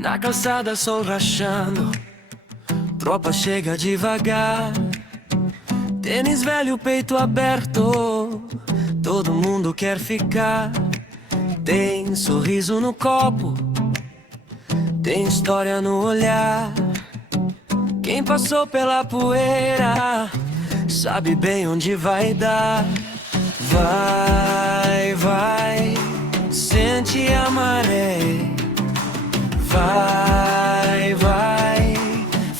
Na calçada sol rachando, tropa chega devagar. Tênis velho, peito aberto, todo mundo quer ficar. Tem sorriso no copo, tem história no olhar. Quem passou pela poeira sabe bem onde vai dar. Vai, vai, sente a maré. Vai, vai,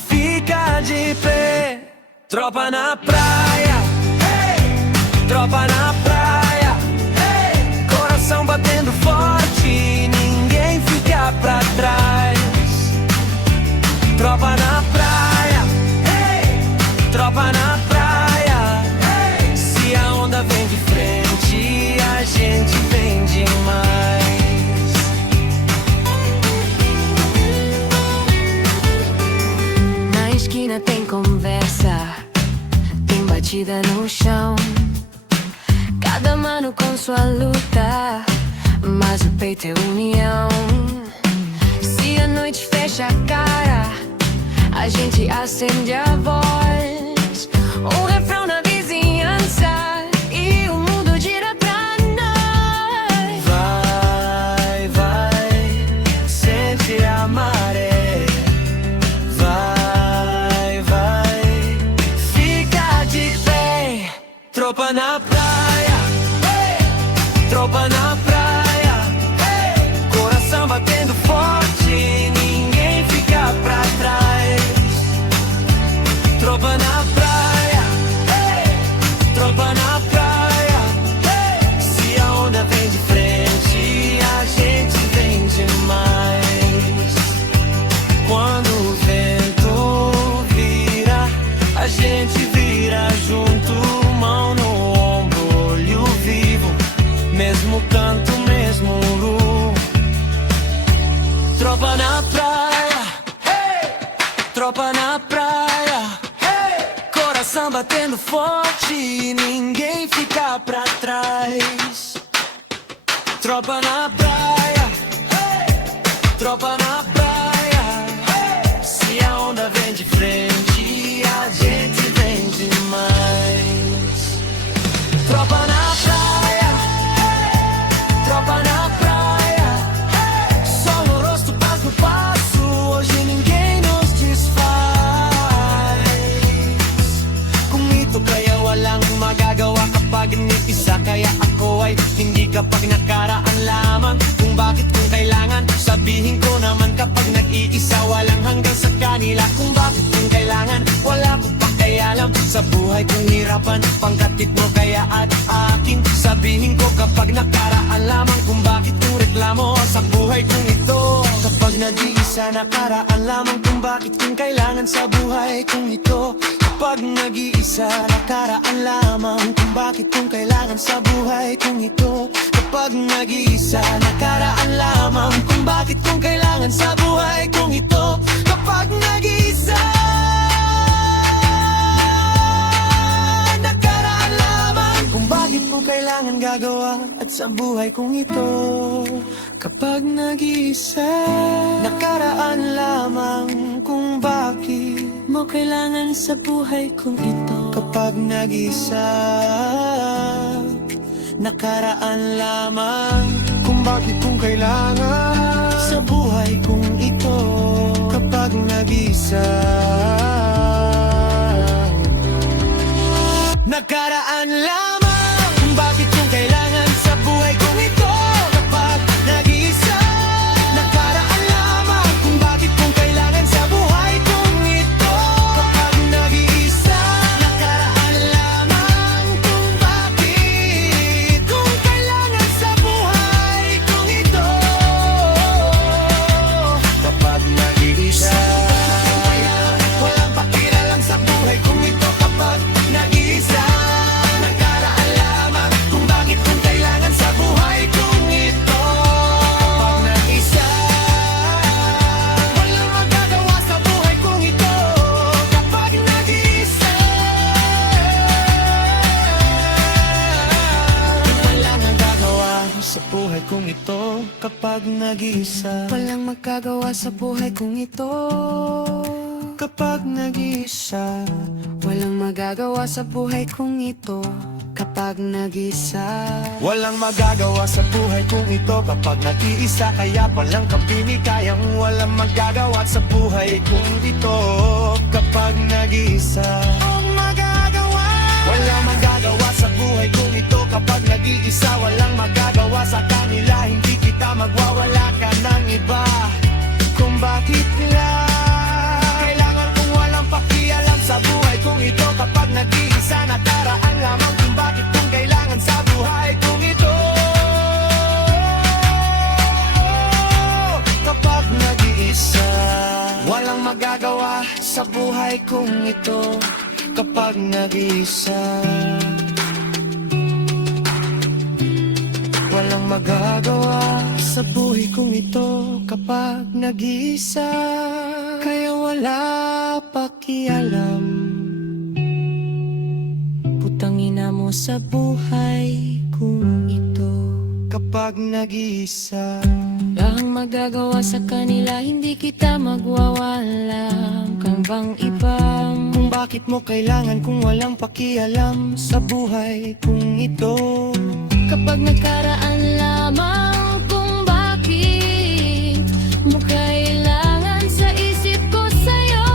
fica de pé. Tropa na praia, hey! Tropa na praia, hey! Coração batendo forte, ninguém fica pra trás. Tropa na praia, hey! Tropa na praia, hey! Se a onda vem de frente, a gente vem demais. Na esquina tem conversa, tem batida no chão. Cada mano com sua luta, mas o peito é união. Se a noite fecha a cara, a gente acende a voz. Um refrão na vizinhança e o mundo gira pra nós. Vai, vai, sente a maré. Vai, vai, fica de pé. Tropa na praia, hey! Tropa na praia, hey! Coração batendo forte, ninguém fica pra trás. Tropa na praia, hey! Tropa na praia, hey! Se a onda vem de frente, a gente vem demais. Quando o vento vira, a gente vira junto. Mão no ombro, olho vivo, mesmo canto, mesmo lu. Tropa na praia, hey! Tropa na praia, hey! Coração batendo forte, ninguém fica pra trás. Tropa na praia, hey! Tropa na praia, hey! Se a onda vem de frente, a gente vem demais. Tropa na praia, tropa na praia, sol no rosto, paz no passo, hoje ninguém nos desfaz. Kung ito kaya walang magagawa kapag nag-isa, kaya ako ay hindi kapag nakaraan lamang. Kung bakit, kung kailangan, sabihin ko naman kapag nag-iisa, walang hanggang sa kanila. Kung bakit, kung kailangan, wala ko pa kaya alam. Sa buhay kong hirapan, pangkatid mo kaya at akin. Sabihin ko kapag nakaraan lamang, kung bakit kong reklamo sa buhay kong ito. Kapag nag-iisa, nakaraan lamang, kung bakit kung kailangan sa buhay kong ito. Kapag nag-iisa, nakaraan lamang, kung bakit kung kailangan sa buhay kong ito. Kapag nag-iisa, nakaraan lamang, kung bakit kung kailangan sa buhay kong ito. Kapag nag-iisa, nakaraan lamang, kung bakit mo kailangan gagawa at sa buhay kong ito. Kapag nag-iisa, nakaraan lamang, kung bakit mo kailangan sa buhay kong ito. Kapag nag-iisa, nakaraan lamang, kung bakit kung kailangan sa buhay kong ito. Kapag nag-iisa, nakaraan lamang, kung bakit kung kailangan sa buhay kong ito. Kapag nag-iisa, nakaraan lamang, kung bakit kung kailangan sa buhay kong ito. Kapag nag-iisa, nakaraan lamang, kung bakit kung kailangan sa buhay kong ito. Kapag nag-iisa, walang pakialam sa buhay kong ito. Kapag nag-iisa, sa buhay kong ito kapag nag-iisa. Walang magagawa sa buhay kong ito Kapag nag-iisa, Walang magagawa sa buhay kong ito kapag nag-isa. walang magagawa sa buhay kong ito kapag nag-iisa. Kaya palang kapinikayang walang magagawa sa buhay kong ito kapag nag-iisa. Walang magagawa sa buhay kong ito kapag nag-iisa. Walang magagawa sa kanila, hindi kita magwawala ka ng iba. Kung bakit lang kailangan kong walang pakialam sa buhay kong ito kapag nag-iisa. Nakaraan lamang kung bakit kong kailangan sa buhay kong ito kapag nag-iisa. Walang magagawa sa buhay kong ito kapag nag-iisa. Walang magagawa sa buhay kong ito kapag nag-iisa. Kaya wala pakialam, Putangina mo sa buhay kong ito. kapag nag-iisa. Walang magagawa sa kanila, hindi kita magwawala. Kang bang ibang Kung bakit mo kailangan kung walang pakialam sa buhay kong ito. kapag nagkaraan lamang kung bakit mo kailangan sa isip ko sa'yo.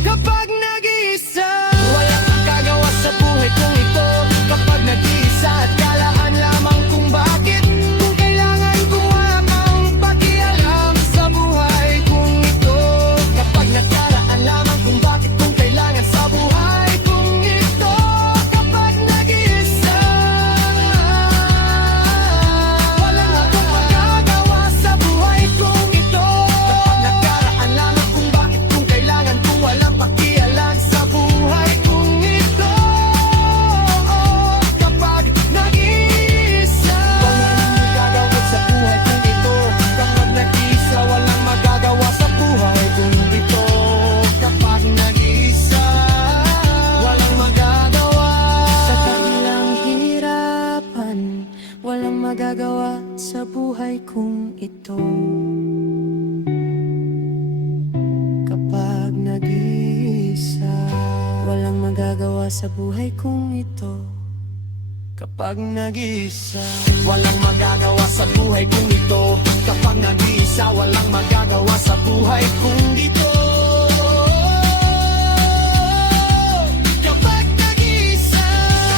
Kapag nag-iisa, walang magagawa sa buhay kong ito kapag nag-iisa. At kalaan lamang kung bakit kung kailangan kung walang pakialam sa buhay kong ito. Kapag nagkaraan lamang kung bakit kung kailangan sa buhay kong ito. Kapag nag-iisa, walang akong magagawa sa buhay kong ito. Kapag nagkaraan lamang kung bakit kung kailangan kung walang pakialam sa buhay kong ito. Kapag nag-iisa, walang magagawa sa buhay kong ito. Kapag nag-iisa, walang magagawa sa buhay kong ito. Kapag nag-iisa, walang magagawa Sa kanilang hirapan, walang magagawa sa buhay kong ito. kapag nag-iisa. Walang magagawa sa buhay kong ito. Kapag nag-iisa, walang magagawa sa buhay kong ito. Kapag nag-iisa, walang magagawa sa buhay kong ito.